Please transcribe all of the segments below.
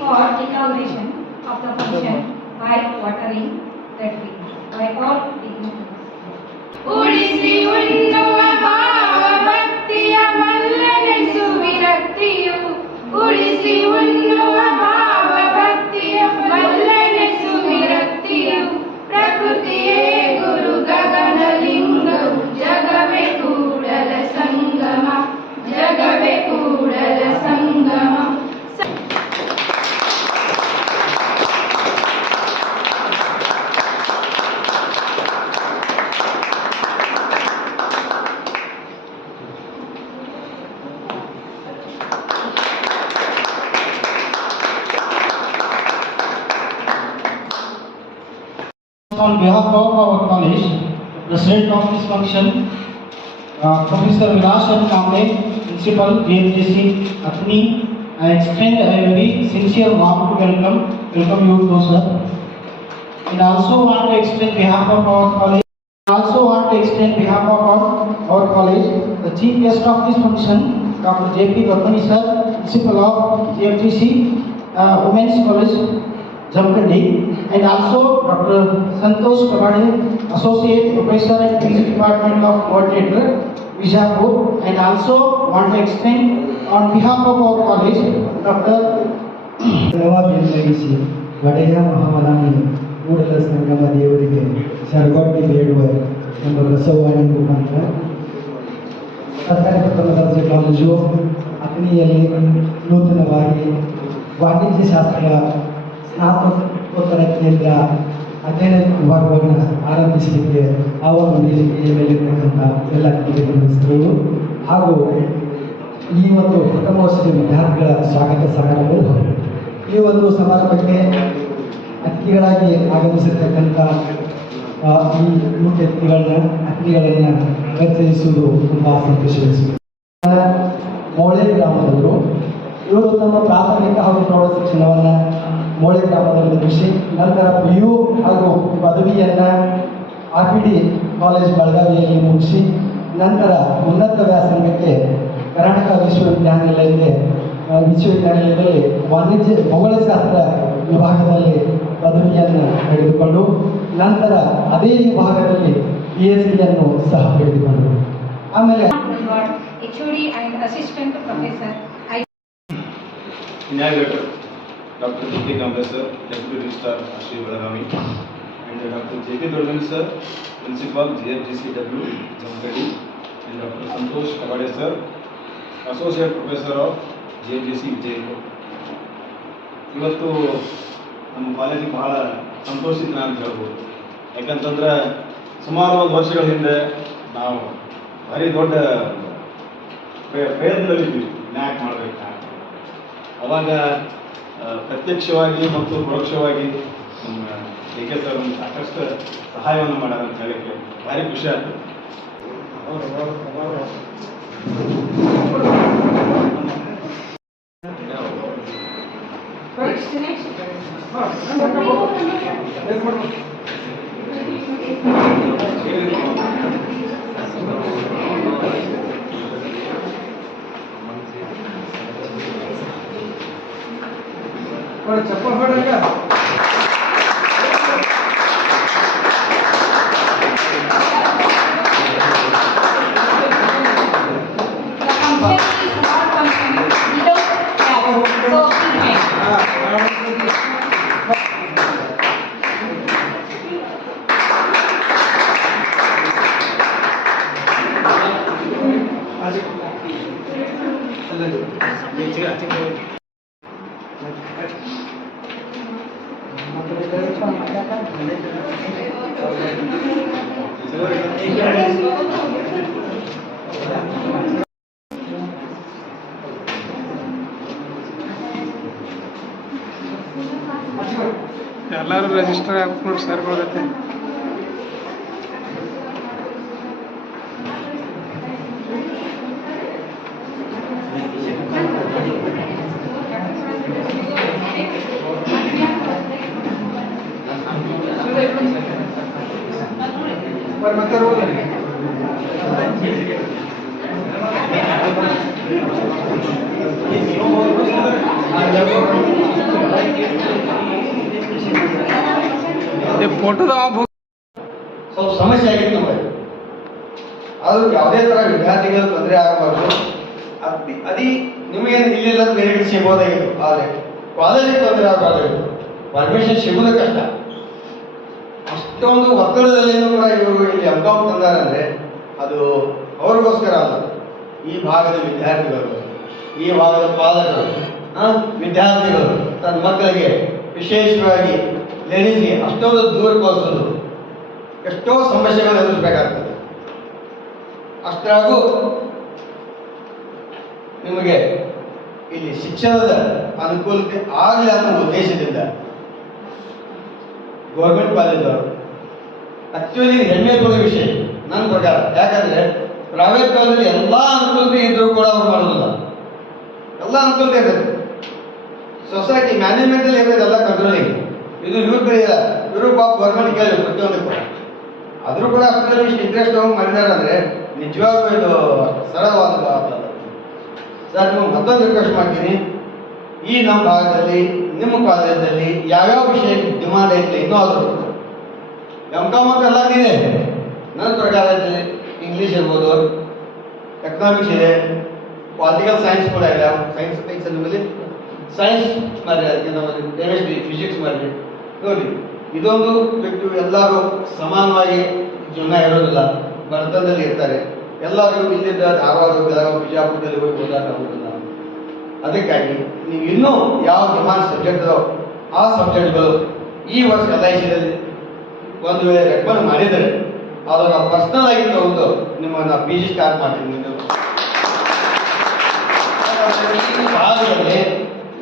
for decoloration of the function by watering that way by all the means. On behalf of our college, President of this function, uh, Professor Vilasan Kamble, Principal, JFJC, Athni, I extend a very sincere warm welcome, welcome you to sir. And also want to extend behalf of our college, also want to extend behalf of our, our college, the chief guest of this function, Dr. J.P. Varmani sir, Principal of JFGC, uh, Women's College, Jamkandi, and also Dr. Santosh Kabade, Associate Professor at Physics Department of Coordinator, Bijapur, and also want to extend on behalf of our college, Dr. ಬೆಳಗಿಸಿ ಒಡೆಯ ಮಹಾಮನಾಮಿ ಕೂಡಲ ಸಂಗಮ ದೇವರಿಗೆ ಸರ್ಗೋಟಿ ಬೇಡುವ ಎಂಬ ಬಸವವಾಣಿ ಮುಖಾಂತರ ಸರ್ಕಾರಿ ಪ್ರಥಮ ದರ್ಜೆ college ಅಗ್ನಿಯಲ್ಲಿ ನೂತನವಾಗಿ ವಾಣಿಜ್ಯ ಶಾಸ್ತ್ರ ಸ್ನಾತಕೋತ್ತರ ಕೇಂದ್ರ ಅಧ್ಯಯನ ವಿಭಾಗವನ್ನು ಆರಂಭಿಸಲಿಕ್ಕೆ ಆ ಒಂದು ಮೇಲಿರ್ತಕ್ಕಂಥ ಎಲ್ಲ ಮಿತ್ರರು ಹಾಗೂ ಈ ಒಂದು ವರ್ಷದ ವಿದ್ಯಾರ್ಥಿಗಳ ಸ್ವಾಗತ ಸಮಾರಂಭಗಳು ಈ ಒಂದು ಸಮಾರಂಭಕ್ಕೆ ಅತಿಥಿಗಳಾಗಿ ಆಗಮಿಸಿರ್ತಕ್ಕಂಥ ಈ ಮುಖ್ಯ ಅತಿಥಿಗಳನ್ನ ಅತಿಥಿಗಳನ್ನ ಪರಿಚಯಿಸುವುದು ತುಂಬ ಸಂತೋಷ ಮೌಳೆ ಗ್ರಾಮದವರು ಇವರು ತಮ್ಮ ಪ್ರಾಥಮಿಕ ಹಾಗೂ ಪ್ರೌಢ ಶಿಕ್ಷಣವನ್ನು ಮೋಳೆ ಗ್ರಾಮದಲ್ಲಿ ಕೃಷಿ ನಂತರ ಪಿ ಯು ಹಾಗೂ ಪದವಿಯನ್ನು ಆರ್ ಪಿ ಡಿ ಕಾಲೇಜ್ ಬೆಳಗಾವಿಯಲ್ಲಿ ಮುಗಿಸಿ ನಂತರ ಉನ್ನತ ವ್ಯಾಸಂಗಕ್ಕೆ ಕರ್ನಾಟಕ ವಿಶ್ವವಿದ್ಯಾನಿಲಯಕ್ಕೆ ವಿಶ್ವವಿದ್ಯಾನಿಲಯದಲ್ಲಿ ವಾಣಿಜ್ಯ ಭೌಗೋಳಶಾಸ್ತ್ರ ವಿಭಾಗದಲ್ಲಿ ಪದವಿಯನ್ನು ಪಡೆದುಕೊಂಡು ನಂತರ ಅದೇ ವಿಭಾಗದಲ್ಲಿ ಪಿ ಎಚ್ ಡಿಯನ್ನು ಸಹ ಪಡೆದುಕೊಂಡರು. ಆಮೇಲೆ ಡಾಕ್ಟರ್ ಸುದ್ದಿ Congress sir deputy register Shri Belagavi and doctor J K sir principal G F G C W Jamakhandi and doctor Santosh Kawade sir associate professor of G F G C ಇವತ್ತು ನಮ್ಮ ಕಾಲೇಜಿಗೆ ಬಹಳ ಸಂತೋಷದಿಂದ ಅಂತ ಹೇಳ್ಬೋದು. ಯಾಕಂತಂದ್ರೆ ಸುಮಾರು ಒಂದು ವರ್ಷಗಳ ಹಿಂದೆ ನಾವು ಭಾರಿ ದೊಡ್ಡ ಪ್ರಯತ್ನದಲ್ಲಿದ್ವಿ ನ್ಯಾಕ್ ಮಾಡ್ಬೇಕು ಅವಾಗ ಪ್ರತ್ಯಕ್ಷವಾಗಿ ಮತ್ತು ಪರೋಕ್ಷವಾಗಿ ನಮ್ಮ ಡಿ ಕೆ ಸರ್ ಒಂದು ಸಾಕಷ್ಟು ಸಹಾಯವನ್ನು ಮಾಡ್ಯಾರ ಅಂತ ಹೇಳಕ್ಕೆ ಭಾರಿ ಖುಷಿ ಆಯ್ತು మరి చెప్పబడంగా 아직 알려줘. 제가 예, 아직 뭐 ಎಲ್ಲರೂ ರಿಜಿಸ್ಟರ್ ಹಾಕ್ಬಿಟ್ಟು ನೋಡಿ ಸರ್ಗಳ ಸ್ವಲ್ಪ ಸಮಸ್ಯೆ ಆಗಿತ್ತು ನಮಗೆ ಆದರೂ ಯಾವುದೇ ತರ ವಿದ್ಯಾರ್ಥಿಗಳು ತೊಂದರೆ ಆಗಬಾರ್ದು. ಅತಿ ಅತಿ ನಿಮಗೇನು ಇಲ್ಲೆಲ್ಲ ಮೆರಿಟ್ ಸಿಗ್ಬೋದಾಗಿತ್ತು ಆದರೆ ಕಾಲೇಜಿಗೆ ತೊಂದರೆ ಆಗಬಾರ್ದಾಗಿತ್ತು ಪರ್ಮಿಷನ್ ಸಿಗೋದೇ ಕಷ್ಟ. ಅಷ್ಟೊಂದು ಒತ್ತಡದಲ್ಲಿನೂ ಕೂಡ ಇವರು ಇಲ್ಲಿ ಹಬ್ಕಾಮ್ ತಂದಾರಂದರೆ ಅದು ಅವ್ರಿಗೋಸ್ಕರ ಅಲ್ಲ. ಈ ಭಾಗದ ವಿದ್ಯಾರ್ಥಿಗಳು, ಈ ಭಾಗದ ಪಾಲಕರು ವಿದ್ಯಾರ್ಥಿಗಳು ತನ್ನ ಮಕ್ಕಳಿಗೆ ವಿಶೇಷವಾಗಿ ಲೇಡೀಸ್ಗೆ ಅಷ್ಟೊಂದು ದೂರ ಕಳಿಸೋದು ಎಷ್ಟೋ ಸಮಸ್ಯೆಗಳು ಎದುರಿಸಬೇಕಾಗ್ತದೆ. ಅಷ್ಟಾಗೂ ನಿಮಗೆ ಇಲ್ಲಿ ಶಿಕ್ಷಣದ ಅನುಕೂಲತೆ ಆಗಲಿ ಅನ್ನೋ ಉದ್ದೇಶದಿಂದ ಗೌರ್ಮೆಂಟ್ ಕಾಲೇಜ್ ಅವರು ಆಕ್ಚುಲಿ ಹೆಮ್ಮೆ ಕೊಡುವ ವಿಷಯ ನನ್ನ ಪ್ರಕಾರ. ಯಾಕಂದ್ರೆ ಪ್ರೈವೇಟ್ ಕಾಲೇಜಲ್ಲಿ ಎಲ್ಲ ಅನುಕೂಲತೆ ಇದ್ರೂ ಕೂಡ ಅವ್ರು ಮಾಡೋದಿಲ್ಲ. ಎಲ್ಲ ಅನುಕೂಲತೆ ಇದೆ. ಸೊಸೈಟಿ ಮ್ಯಾನೇಜ್ಮೆಂಟಲ್ಲಿ ಇರೋದು ಎಲ್ಲ ಕಂಟ್ರೋಲಿಂಗ್ ಇದು. ಇವ್ರ ಇಲ್ಲ ಇವರು ಪಾಪ ಗೌರ್ಮೆಂಟ್ ಕೇಳಿ ಪ್ರತಿಯೊಂದು ಕೂಡ ಆದರೂ ಕೂಡ ಅಷ್ಟರಲ್ಲಿ ಇಷ್ಟು ಇಂಟ್ರೆಸ್ಟ್ ತಗೊಂಡು ಮಾಡಿದ್ದಾರೆ ಅಂದರೆ ನಿಜವಾಗ್ಲೂ ಇದು ಸರಳವಾದ ಸರ್, ನೀವು ಮತ್ತೊಂದು ರಿಕ್ವೆಸ್ಟ್ ಮಾಡ್ತೀನಿ. ಈ ನಮ್ಮ ಭಾಗದಲ್ಲಿ, ನಿಮ್ಮ ಕಾಲೇಜಲ್ಲಿ ಯಾವ್ಯಾವ ವಿಷಯ ಡಿಮಾಂಡ್ ಐತೆ ಇನ್ನೂ ಆದರೂ. ಎಂ ಕಾಮ್ ಅಂತ ಎಲ್ಲ ಇದೆ. ನನ್ನ ಪ್ರಕಾರ ಇಂಗ್ಲೀಷ್ ಇರ್ಬೋದು ಎಕನಾಮಿಕ್ಸ್ ಇದೆ. ಪಾಲಿಟಿಕಲ್ ಸೈನ್ಸ್ ಕೂಡ ಇದೆ. ಸೈನ್ಸ್ ಸೈನ್ಸ್ ನಿಮ್ಮಲ್ಲಿ ಸೈನ್ಸ್ ಮಾಡಿ ಅದಕ್ಕೆ ನಮ್ಮಲ್ಲಿ ಕೆಮಿಸ್ಟ್ರಿ ಫಿಸಿಕ್ಸ್ ಮಾಡಿ ನೋಡಿ, ಇದೊಂದು ಬಿಟ್ಟು ಎಲ್ಲರೂ ಸಮಾನವಾಗಿ ಜೀವನ ಇರೋದಿಲ್ಲ. ಬಡತನದಲ್ಲಿ ಇರ್ತಾರೆ. ಎಲ್ಲರೂ ಇಲ್ಲಿದ್ದ ಧಾರವಾಡ, ಬೆಳಗಾವಿ, ಬಿಜಾಪುರದಲ್ಲಿ ಹೋಗಿ ಓದಾಟ ಆಗೋದಿಲ್ಲ. ಅದಕ್ಕಾಗಿ ನೀವು ಇನ್ನೂ ಯಾವ ಡಿಮಾಂಡ್ ಸಬ್ಜೆಕ್ಟ್ ಆ ಸಬ್ಜೆಕ್ಟ್ಗಳು ಈ ವರ್ಷ ಎಲ್ ಐ ಒಂದು ವೇಳೆ ರೆಕಮೆಂಡ್ ಮಾಡಿದರೆ ಅದರ ಪರ್ಸನಲ್ ಆಗಿ ಒಂದು ನಿಮ್ಮನ್ನ ಪಿ ಜಿ ಸ್ಟಾರ್ಟ್ ಮಾಡ್ತೀನಿ. ಕಾಲದಲ್ಲಿ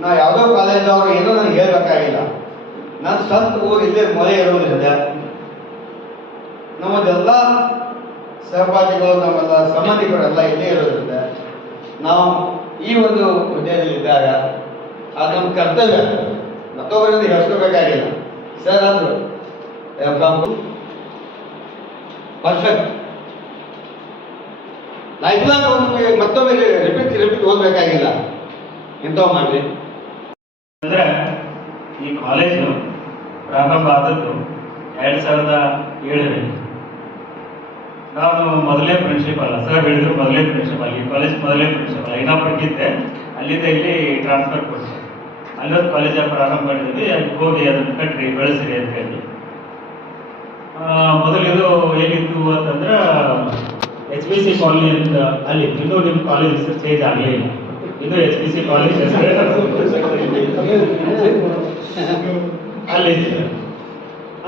ನಾ ಯಾವುದೋ ಕಾಲೇಜದವರು ಏನೂ ನನಗೆ ಹೇಳ್ಬೇಕಾಗಿಲ್ಲ. ನಾನು ಸ್ವಂತ ಊರು ಇಲ್ಲೇ ಮೊರೆ ಇರೋದ್ರಿಂದ ನಮ್ಮದೆಲ್ಲ ಸಹಪಾಠಿಗಳು ನಮ್ಮೆಲ್ಲ ಸಂಬಂಧಿಕರೆಲ್ಲ ಇಲ್ಲೇ ಇರೋದ್ರಿಂದ ನಾವು ಈ ಒಂದು ಹುದ್ದೆಯಲ್ಲಿ ಇದ್ದಾಗ ಅದು ನಮ್ಮ ಕರ್ತವ್ಯ. ಮತ್ತೊಬ್ಬರಿಂದ ಹೇಳ್ಕೋಬೇಕಾಗಿಲ್ಲ ಸರ್ ಅಂದರು ಪರ್ಫೆಕ್ಟ್ ಲೈಫ್ ಲಾಂಗ್ ಅವ್ರಿಗೆ ಮತ್ತೊಮ್ಮೆ ರಿಪೀಟ್ ರಿಪೀಟ್ ಓದಬೇಕಾಗಿಲ್ಲ. ಎಂಥವು ಮಾಡಲಿ ಅಂದ್ರೆ ಈ ಕಾಲೇಜು ಪ್ರಾರಂಭ ಆದದ್ದು ಎರಡು ಸಾವಿರದ ಏಳರಲ್ಲಿ. ನಾನು ಮೊದಲೇ ಪ್ರಿನ್ಸಿಪಾಲ್ ಸರ್ ಹೇಳಿದ್ರು ಮೊದಲೇ ಪ್ರಿನ್ಸಿಪಲ್ ಈ ಕಾಲೇಜ್ ಮೊದಲೇ ಪ್ರಿನ್ಸಿಪಲ್ ಐನಾಪುರಕ್ಕಿದ್ದೆ ಅಲ್ಲಿಂದ ಇಲ್ಲಿ ಟ್ರಾನ್ಸ್ಫರ್ ಕೊಡಿಸಿ ಅಲ್ಲೊಂದು ಕಾಲೇಜ ಪ್ರಾರಂಭ ಮಾಡಿದ್ವಿ, ಅಲ್ಲಿ ಹೋಗಿ ಅದನ್ನು ಕಟ್ಟಿ ಬೆಳೆಸಿರಿ ಅಂತ ಹೇಳಿ ಮೊದಲಿದು ಏನಿತ್ತು ಅಂತಂದ್ರೆ ಎಚ್ ಬಿ ಸಿ ಕಾಲೇಜ್ ಅಂತ, ಅಲ್ಲಿ ಇನ್ನೂ ನಿಮ್ಮ ಕಾಲೇಜ್ ಹೆಸರು ಚೇಂಜ್ ಆಗಲಿಲ್ಲ ಇದು ಎಚ್ ಬಿ ಸಿ ಕಾಲೇಜ್ ಅಲ್ಲಿ.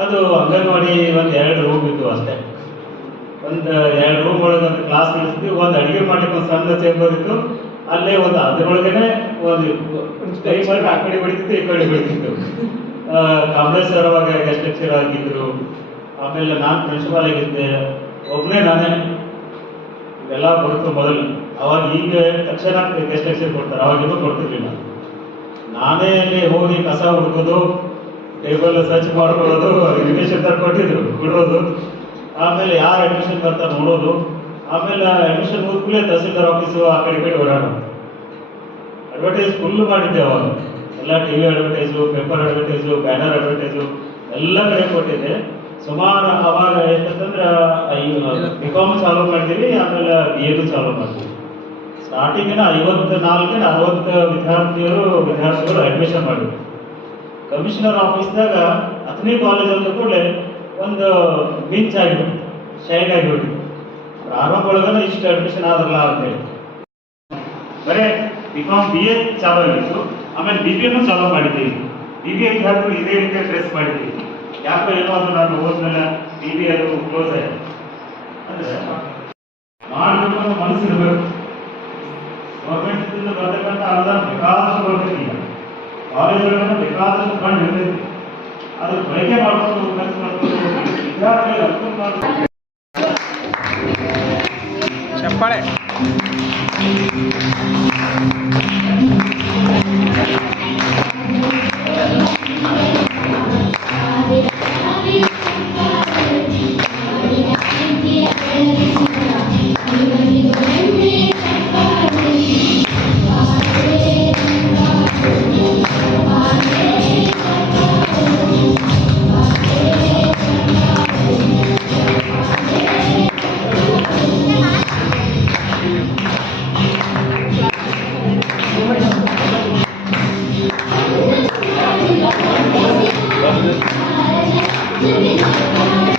ಅದು ಅಂಗನವಾಡಿ ಒಂದು ಎರಡು ರೂಮ್ ಇತ್ತು ಅಷ್ಟೇ. ಒಂದು ಎರಡು ರೂಮ್ ಒಳಗೆ ಒಂದು ಕ್ಲಾಸ್ ನಡೆಸಿದ್ವಿ, ಒಂದು ಅಡುಗೆ ಮಾಡಲಿಕ್ಕೆ ಒಂದು ಸಣ್ಣ ಚೇಂಬರ್ ಇತ್ತು. ಅಲ್ಲೇ ಒಂದು ಅದರೊಳಗೇನೆ ಒಂದು ಕೈ ಮಾಡಿ ಆ ಕಡೆ ಬೆಳಿತಿತ್ತು ಈ ಕಡೆ ಬೆಳಿತಿತ್ತು ಅವಾಗ ಗೆಸ್ಟ್ ಲೆಕ್ಚರ್ ಆಗಿದ್ರು. ಆಮೇಲೆ ನಾನು ಪ್ರಿನ್ಸಿಪಾಲ್ ಆಗಿದ್ದೆ. ಒಬ್ಬನೇ ನಾನೇ. ಇದೆಲ್ಲ ಬರುತ್ತೆ ಮೊದಲು. ಅವಾಗ ಈಗ ತಕ್ಷಣ ಲೆಕ್ಚರ್ ಕೊಡ್ತಾರೆ. ಅವಾಗಿನ್ನೂ ಕೊಡ್ತಿರ್ಲಿಲ್ಲ. ನಾನೇ ಅಲ್ಲಿ ಹೋಗಿ ಕಸ ಹುಡುಕೋದು ಟೇಬಲ್ ಸರ್ಚ್ ಮಾಡ್ಕೊಳ್ಳೋದು ಅಡ್ಮಿಷನ್ ಕೊಟ್ಟಿದ್ರು ಬಿಡೋದು. ಆಮೇಲೆ ಯಾರು ಅಡ್ಮಿಷನ್ ಬರ್ತಾರೆ ನೋಡೋದು. ಆಮೇಲೆ ಅಡ್ಮಿಷನ್ ಮುಗಿದ್ಮೇಲೆ ತಹಸೀಲ್ದಾರ್ ಆಫೀಸು ಆ ಕಡೆ ಕಡೆ ಓಡಾಡೋದು ಅಡ್ವರ್ಟೈಸ್ ಫುಲ್ ಮಾಡಿದ್ದೆ ಅವಾಗ. ಎಲ್ಲ T V advertise paper advertise banner advertise ಎಲ್ಲ ಕಡೆ ಕೊಟ್ಟಿದ್ದೆ. ಸುಮಾರು ಅವಾಗ ಎಷ್ಟಂದ್ರೆ ಬಿ ಕಾಮ್ ಚಾಲೂ ಮಾಡ್ತೀವಿ ಆಮೇಲೆ ಬಿ ಎದು ಚಾಲೂ ಮಾಡ್ತೀವಿ. ಸ್ಟಾರ್ಟಿಂಗಿನ ಐವತ್ತು ನಾಲ್ಕಿನ ಅರವತ್ತು ವಿದ್ಯಾರ್ಥಿಯರು ವಿದ್ಯಾರ್ಥಿಗಳು ಅಡ್ಮಿಷನ್ ಮಾಡಿದ್ರು. ಕಮಿಷನರ್ ಆಫೀಸ್ದಾಗ ಹತ್ತನೇ ಕಾಲೇಜ್ ಅಂದ ಕೂಡಲೇ ಒಂದು ಮಿಂಚ್ ಆಗಿಬಿಟ್ಟು ಶೈನ್ ಆಗಿಬಿಟ್ಟು ಪ್ರಾರಂಭ ಒಳಗನ ಇಷ್ಟು ಅಡ್ಮಿಷನ್ ಆದ್ರಲ್ಲ ಅಂತೇಳಿ ಬರೇ ಬಿ ಕಾಮ್ ಬಿ ಎ ಚಾಲೂ ಆಗಿತ್ತು. ಆಮೇಲೆ ಬಿ ಬಿ ಎನ್ನು ಚಾಲೂ ಮಾಡಿದ್ದೀವಿ. ಬಿ ಬಿ ಎ ವಿದ್ಯಾರ್ಥಿಗಳು ಇದೇ ರೀತಿಯ ಡ್ರೆಸ್ ಮಾಡಿದ್ದೀವಿ. ಯಾಕೋ ಏನೋ ಅದು ನಾನು ಹೋದ್ಮೇಲೆ ಟಿ ವಿ ಅದು ಕ್ಲೋಸ್ ಆಯ್ತು. ಅಂದ್ರೆ ಮಾಡಬೇಕು ಮನಸ್ಸಿರಬೇಕು. ಮನಸ್ಸಿರ್ಬೇಕು ಗೌರ್ಮೆಂಟ್ ಬರ್ತಕ್ಕಂಥ ಅನುದಾನ ಬೇಕಾದಷ್ಟು ಈಗ ಕಾಲೇಜುಗಳನ್ನ ಬೇಕಾದಷ್ಟು ಫಂಡ್ ಇರ್ತೈತಿ ಅದ್ರ ಬಳಕೆ ಮಾಡ್ಕೊಂಡು ಖರ್ಚು ಮಾಡ್ಕೊಂಡು ವಿದ್ಯಾರ್ಥಿಗಳಿಗೆ ಅನುಕೂಲ ಚಪ್ಪಾಳೆ. Thank you.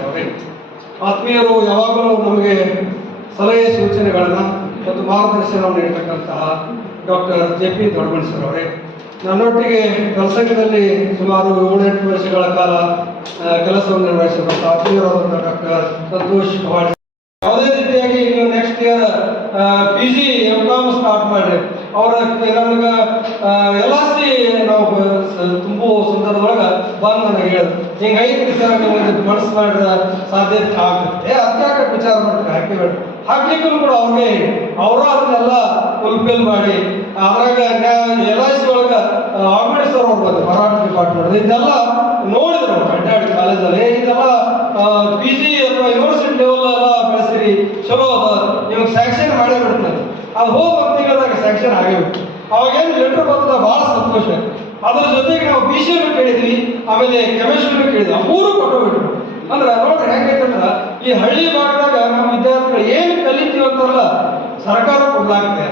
ಅವರೇ ಆತ್ಮೀಯರು ಯಾವಾಗಲೂ ನಮಗೆ ಸಲಹೆ ಸೂಚನೆಗಳನ್ನ ಮತ್ತು ಮಾರ್ಗದರ್ಶನವನ್ನು ನೀಡತಕ್ಕಂತಹ ಡಾಕ್ಟರ್ ಜೆ ಪಿ ಅವರೇ. ನನ್ನೊಟ್ಟಿಗೆ ಕಲಸಂಗದಲ್ಲಿ ಸುಮಾರು ಏಳೆಂಟು ವರ್ಷಗಳ ಕಾಲ ಕೆಲಸವನ್ನು ನಿರ್ವಹಿಸಿದಂಥ ಆತ್ಮೀಯರಾದಂಥ ಡಾಕ್ಟರ್ ಸಂತೋಷ್ ಕವಾಡಿ ಯಾವುದೇ ರೀತಿಯಾಗಿ ಈಗ next year P G M com start ಮಾಡಿ ಅವರ ನಮ್ಗೆ ಎಲ್ಲ ಸಿ ನಾವು ತುಂಬ ಸಂದರ್ಭದೊಳಗೆ ಬಂದು ನನಗೆ ಹೇಳಿದ್ರು ಹಿಂಗೆ ಐದು ವಿಚಾರ ಮನಸ್ಸು ಮಾಡಿದ ಸಾಧ್ಯತೆ ಆಗುತ್ತೆ ಅದಕ್ಕೆ ವಿಚಾರ ಮಾಡ್ತಾರೆ? ಹಾಕಿಬೇಡ. ಹಾಕ್ಲಿಕ್ಕೂ ಕೂಡ ಅವ್ರಿಗೆ ಅವರು ಅದನ್ನೆಲ್ಲ ಫುಲ್ಫಿಲ್ ಮಾಡಿ ಅದ್ರಾಗ ಎಲ್ ಐ ಸಿ ಒಳಗೆ ಆಲ್ರೆಡಿ ಸರ್ ಅವ್ರು ಮರಾಠ ಡಿಪಾರ್ಟ್ಮೆಂಟ್ ಇದೆಲ್ಲ ನೋಡಿದ್ರು ಅಡ್ಡಾಡಿ ಕಾಲೇಜಲ್ಲಿ ಇದೆಲ್ಲ ಪಿ ಜಿ ಅಥವಾ ಯೂನಿವರ್ಸಿಟಿ ಲೆವೆಲ್ ಎಲ್ಲ ಬೆಳೆಸಿರಿ, ಚಲೋ ಅದ, ನಿಮಗೆ ಸ್ಯಾಂಕ್ಷನ್ ಮಾಡೇ ಬಿಡ್ತಾರೆ ಅದು ಹೋಗಿ ಅಂದಾಗ ಸ್ಯಾಂಕ್ಷನ್ ಆಗೇ ಬಿಟ್ಟು ಅವಾಗೇನು ಲೆಟ್ರ್ ಬಂದ ಭಾಳ ಸಂತೋಷ. ಅದ್ರ ಜೊತೆಗೆ ನಾವು ಬಿ ಸಿ ಕೇಳಿದ್ವಿ ಆಮೇಲೆ ಕೆಮಿಸ್ಟ್ರಿ ಕೇಳಿದ್ವಿ ಮೂರು ಕೊಟ್ಟೋಗ್ಬಿಟ್ರು ಅಂದ್ರೆ ನೋಡ್ರಿ ಹೆಂಗೈತಂದ್ರ ಈ ಹಳ್ಳಿ ಭಾಗದಾಗ ನಮ್ಮ ವಿದ್ಯಾರ್ಥಿಗಳು ಏನು ಕಲಿತೀವಿ ಅಂತಾರಲ್ಲ, ಸರ್ಕಾರ ಕೊಡ್ಲಾಗ್ತದೆ